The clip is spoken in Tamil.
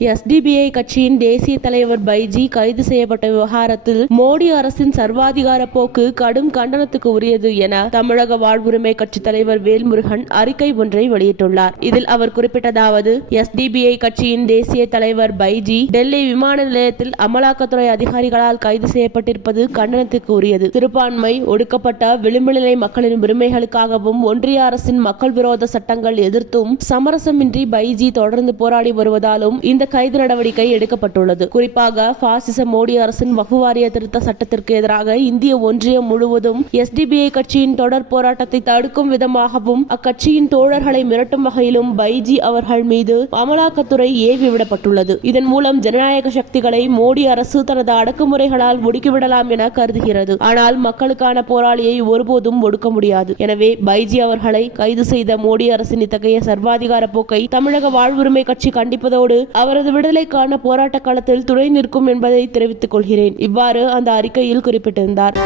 எஸ்டிபிஐ கட்சியின் தேசிய தலைவர் பைஜி கைது செய்யப்பட்ட விவகாரத்தில் மோடி அரசின் சர்வாதிகார போக்கு கடும் கண்டனத்துக்கு உரியது என தமிழக வாழ்வுரிமை கட்சி தலைவர் வேல்முருகன் அறிக்கை ஒன்றை வெளியிட்டுள்ளார். இதில் அவர் குறிப்பிட்டதாவது, எஸ்டிபிஐ கட்சியின் தேசிய தலைவர் பைஜி டெல்லி விமான நிலையத்தில் அமலாக்கத்துறை அதிகாரிகளால் கைது செய்யப்பட்டிருப்பது கண்டனத்துக்கு உரியது. சிறுபான்மை, ஒடுக்கப்பட்ட, விளிம்பு நிலை மக்களின் உரிமைகளுக்காகவும் ஒன்றிய அரசின் மக்கள் விரோத சட்டங்கள் எதிர்த்தும் சமரசமின்றி பைஜி தொடர்ந்து போராடி வருவதாலும் இந்த கைது நடவடிக்கை எடுக்கப்பட்டுள்ளது. குறிப்பாக பாசிச மோடி அரசின் வக்ஃப் வாரிய திருத்த சட்டத்திற்கு எதிராக இந்திய ஒன்றியம் முழுவதும் எஸ்டிபிஐ கட்சியின் தொடர் போராட்டத்தை தடுக்கும் விதமாகவும் அக்கட்சியின் தோழர்களை மிரட்டும் வகையிலும் பைஜி அவர்கள் மீது அமலாக்கத்துறை ஏவி விடப்பட்டுள்ளது. இதன் மூலம் ஜனநாயக சக்திகளை மோடி அரசு தனது அடக்குமுறைகளால் ஒடுக்கிவிடலாம் என கருதுகிறது. ஆனால் மக்களுக்கான போராளியை ஒருபோதும் ஒடுக்க முடியாது. எனவே பைஜி அவர்களை கைது செய்த மோடி அரசின் இத்தகைய சர்வாதிகார போக்கை தமிழக வாழ்வுரிமை கட்சி கண்டிப்பதோடு அவரது விடுதலைக்கான போராட்ட களத்தில் துணை நிற்கும் என்பதை தெரிவித்துக் கொள்கிறேன். இவ்வாறு அந்த அறிக்கையில் குறிப்பிட்டிருந்தார்.